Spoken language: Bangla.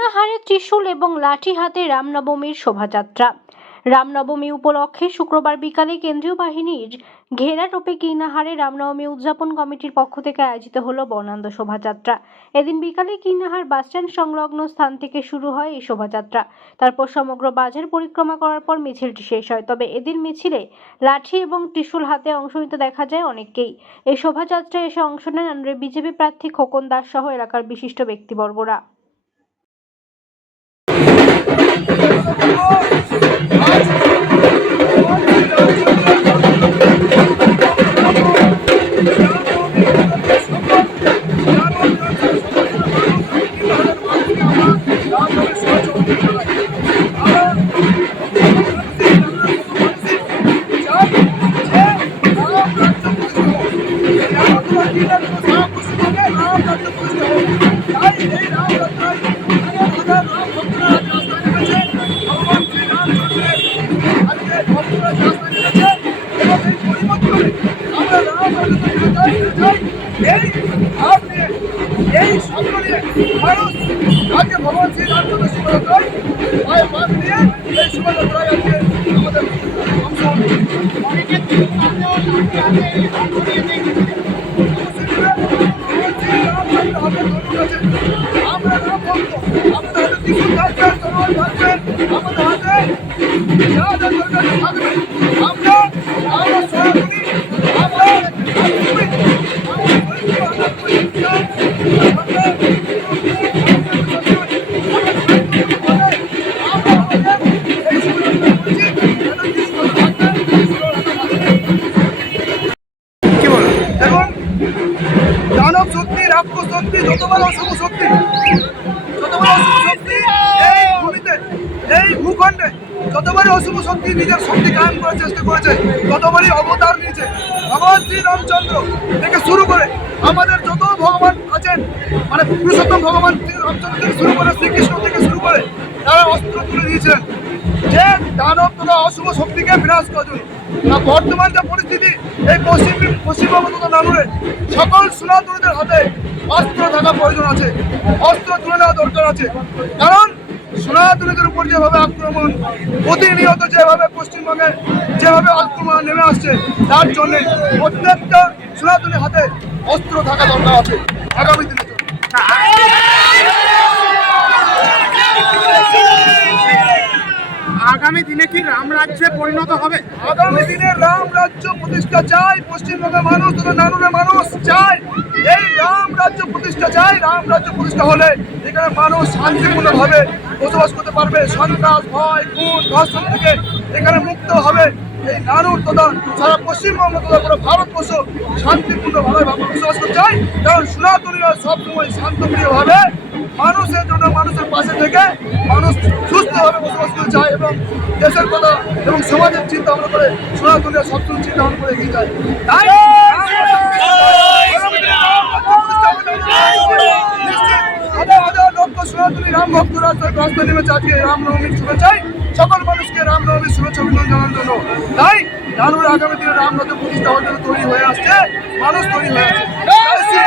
কিন্নাহারে ত্রিশূল এবং লাঠি হাতে রামনবমীর শোভাযাত্রা। রামনবমী উপলক্ষে শুক্রবার বিকালে কেন্দ্রীয় বাহিনীর ঘেরাটোপে কিন্নাহারে রামনবমী উদযাপন কমিটির পক্ষ থেকে আয়োজিত হলো বর্ণাঢ্য শোভাযাত্রা। এদিন বিকালে কিন্নাহার বাসস্ট্যান্ড সংলগ্ন স্থান থেকে শুরু হয় এই শোভাযাত্রা। তারপর সমগ্র বাজার পরিক্রমা করার পর মিছিলটি শেষ হয়। তবে এদিন মিছিলে লাঠি এবং ত্রিশূল হাতে অংশ নিতে দেখা যায় অনেককেই। এই শোভাযাত্রায় এসে অংশ নেন নানুরের বিজেপি প্রার্থী খোকন দাস সহ এলাকার বিশিষ্ট ব্যক্তিবর্গরা। ভগবান শ্রী রামচন্দ্র শোভাযাত্রায় এই শোভাযাত্রায় আজকে আমাদের আমরা রাম ভক্ত, আমাদের হাতে কিছু থাকবেন, তরোয়াল থাকবেন, আমাদের হাতে যা যা দরকার থাকবে। আমরা সনাতনী, আমরা দানব শক্তি, রাক্ষস শক্তি, যতবার অশুভ শক্তি এই ভূমিতে, এই ভূখণ্ডে যতবারই অশুভ শক্তি নিজের শক্তি কায়েম করার চেষ্টা করেছে, ততবারই অবতার নিয়েছে। ভগবান শ্রী রামচন্দ্র থেকে শুরু করে আমাদের যত ভগবান আছেন, মানে পুরুষোত্তম ভগবান রামচন্দ্র থেকে শুরু করে শ্রীকৃষ্ণ থেকে শুরু করে তারা অস্ত্র তুলে দিয়েছিলেন যে দানব তথা অশুভ শক্তিকে বিনাশ করার জন্য। বর্তমান যে পরিস্থিতি, এই পশ্চিমবঙ্গ তথা নানুরে সকল সনাতনীদের হাতে অস্ত্র থাকা প্রয়োজন আছে, অস্ত্র তুলে নেওয়া দরকার আছে। কারণ সনাতনীদের উপর যেভাবে আক্রমণ প্রতিনিয়ত, যেভাবে পশ্চিমবঙ্গে যেভাবে আক্রমণ নেমে আসছে, তার জন্য প্রত্যেকটা সনাতনীর হাতে অস্ত্র থাকা দরকার আছে আগামী দিনের জন্য। আগামী দিনে কি রাম রাজ্যে পরিণত হবে? আগামী দিনে রাম রাজ্য প্রতিষ্ঠা চাই, পশ্চিমবঙ্গের মানুষ তথা নানুরের মানুষ চাই এই রাম রাজ্য প্রতিষ্ঠা চাই। রাম রাজ্য প্রতিষ্ঠা হলে এখানে মানুষ শান্তিপূর্ণভাবে বসবাস করতে পারবে, সন্ত্রাস, ভয়, খুন, ধর্ষণ থেকে এখানে মুক্ত হবে। এই নানুর তথা সারা পশ্চিমবঙ্গ তথা পুরো ভারতবর্ষ শান্তিপূর্ণভাবে বসবাস করতে চাই। কারণ সনাতনীরা সবসময় শান্তপ্রিয়ভাবে মানুষের জন্য, মানুষের পাশে থেকে মানুষ সুস্থভাবে বসবাস করতে চায় এবং দেশের কথা এবং সমাজের চিন্তা ভাবনা করে সনাতনীরা সবসময় চিন্তা ভাবনা করে এগিয়ে যায়। তাই সনাতনী রাম ভক্তরা রাস্তা নেমেছে আজকে রামনবমীর শুভেচ্ছায় সকল মানুষকে রামনবমীর শুভেচ্ছা অভিনন্দন জানানোর জন্য। তাই নানুর আগামী দিনে রাম রাজ্য প্রতিষ্ঠা হওয়ার জন্য তৈরি হয়ে আসছে, মানুষ তৈরি হয়ে আছে।